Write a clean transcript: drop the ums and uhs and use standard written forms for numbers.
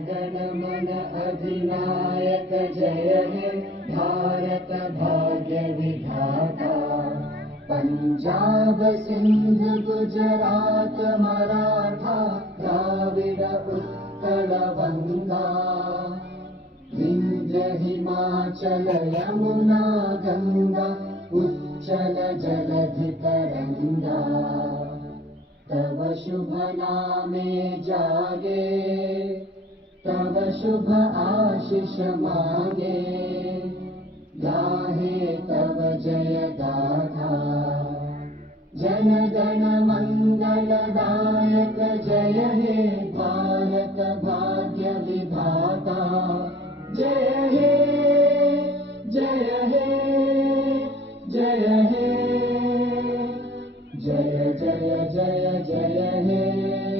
गणमन अधिनायक जय हे भारत भाग्य विधाता। पंजाब सिंध गुजरात मराठा द्राविड उत्कल बंगा। विंध्य हिमाचल यमुना गंगा उच्चल जलधि तरंगा। तव शुभ नामे जागे तव शुभ आशीष मांगे। गाहे तव जय गाथा जन गण मंगलदायक जय हे भारत भाग्य विधाता। जय हे जय हे जय हे जय जय जय जय हे।